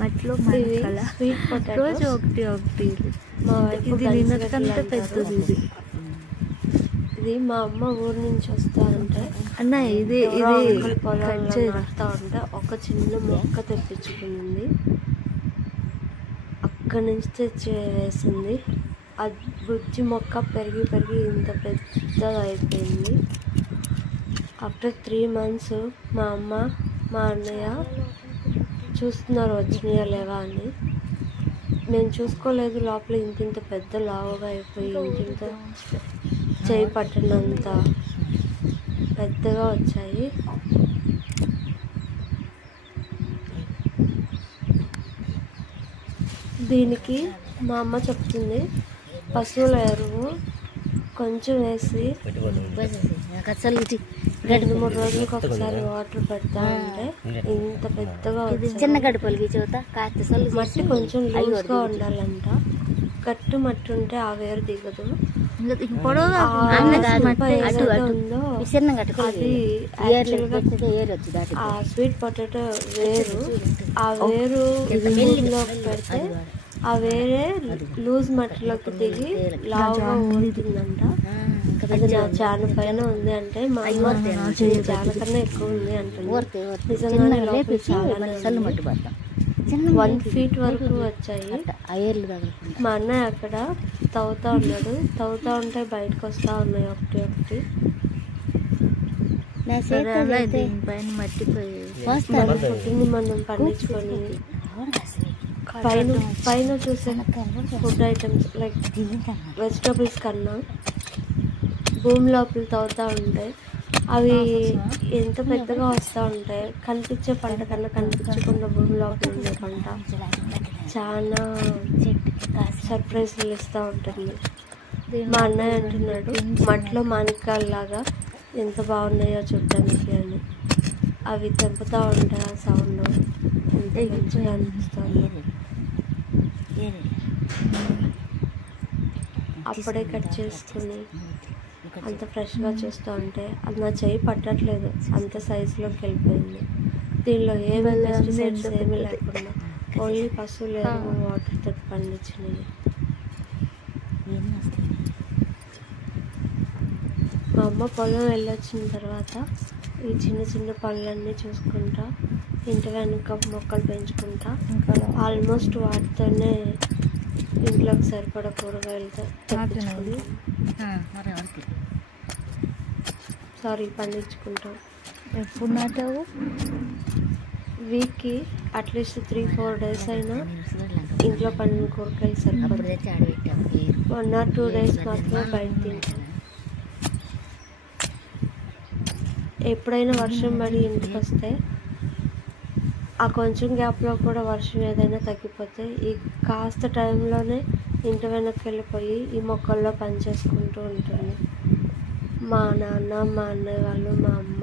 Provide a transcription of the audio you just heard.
మట్లో sweet potato రోజు ఒకటి ఒకటి. మా వైపు ఇది నిన్నకంటే పెద్దది. ఇది మా అమ్మ ఊరు నుంచి వస్తా ఉంటే అన్న ఇది పొలంలో నాటుతా ఉంటే ఒక చిన్న మొక్క తెప్పించుకుంది, అక్కడి నుంచి తెచ్చి వేసింది. ఆ బుజ్జి మొక్క పెరిగి పెరిగి ఇంత పెద్దగా అయిపోయింది. ఆఫ్టర్ 3 months మా అమ్మ మా అన్నయ్య చూస్తున్నారు వచ్చినాయా లేవా అని. మేము చూసుకోలేదు, లోపల ఇంత పెద్ద లావుగా అయిపోయి ఇంత చేయి పట్టినంత పెద్దగా వచ్చాయి. దీనికి మా అమ్మ చెప్తుంది పశువుల ఎరువు కొంచెం వేసి 2-3 రోజులకు ఒకసారి వాటర్ పెడతా ఉంటే ఇంత పెద్దగా చిన్న గడపలికి చూతా మట్టి కొంచెం లూజ్గా ఉండాలంట. గట్టి మట్టి ఉంటే ఆ వేరు దిగదు. ఉందో అది ఆ స్వీట్ పొటాటో వేరు, ఆ వేరు పెడితే ఆ వేరే లూజ్ మట్టిలోకి దిగి లావుగా ఊరుతుందంట. అది నా చాన పైన ఉంది అంటే మా అమ్మ చాన కన్నా ఎక్కువ ఉంది అంటుంది. నిజంగానే 1 feet వరకు వచ్చాయి. మా అన్నయ్య అక్కడ తవ్వుతా ఉన్నాడు, తవ్వుతా ఉంటే బయటకు వస్తా ఉన్నాయి ఒకటి ఒకటి. పుట్టింది మనం పండించుకొని పైన చూసే ఫుడ్ ఐటమ్స్ లైక్ వెజిటబుల్స్ కన్నా భూమి లోపల తవ్వుతూ ఉంటాయి. అవి ఎంత పెద్దగా వస్తూ ఉంటాయి. కనిపించే పంట కన్నా కనిపించకుండా భూమి లోపల ఉండే పంట చాలా సర్ప్రైజ్లు ఇస్తూ ఉంటుంది. మా అన్నయ్య అంటున్నాడు మట్లో మాణిక్యాలలాగా ఎంత బాగున్నాయో చూడటానికి అని. అవి తెంపుతూ ఉంటాయి, ఆ సౌండ్ ఎంత మంచిగా అనిపిస్తుంది. అప్పుడే కట్ చేసుకుని అంత ఫ్రెష్గా చూస్తూ ఉంటే అది నా చేయి పట్టట్లేదు, అంత సైజులోకి వెళ్ళిపోయింది. దీనిలో ఏమి పెస్టిసైడ్స్ ఏమీ లేకుండా ఓన్లీ పశువులు ఎరువు వాటర్ తోటి పండించినవి. మా అమ్మ పొలం వెళ్ళొచ్చిన తర్వాత ఈ చిన్న చిన్న పనులన్నీ చూసుకుంటా ఇంటి వెనుక మొక్కలు పెంచుకుంటా ఆల్మోస్ట్ వాటితోనే ఇంట్లోకి సరిపడా కూరగాయలతో పండించుకుంటాం. ఎప్పుడు నాటావు? వీక్కి అట్లీస్ట్ 3-4 days అయినా ఇంట్లో పండిన కూరగాయలు సరిపడదు. 1 or 2 days మాత్రమే బయట తింటాం. ఎప్పుడైనా వర్షం పడి ఇంటికి వస్తే ఆ కొంచెం గ్యాప్లో కూడా వర్షం ఏదైనా తగ్గిపోతే ఈ కాస్త టైంలోనే ఇంటి వెనక్కి వెళ్ళిపోయి ఈ మొక్కల్లో పని చేసుకుంటూ ఉంటుంది. మా నాన్న, మా అన్నయ్య వాళ్ళు, మా అమ్మ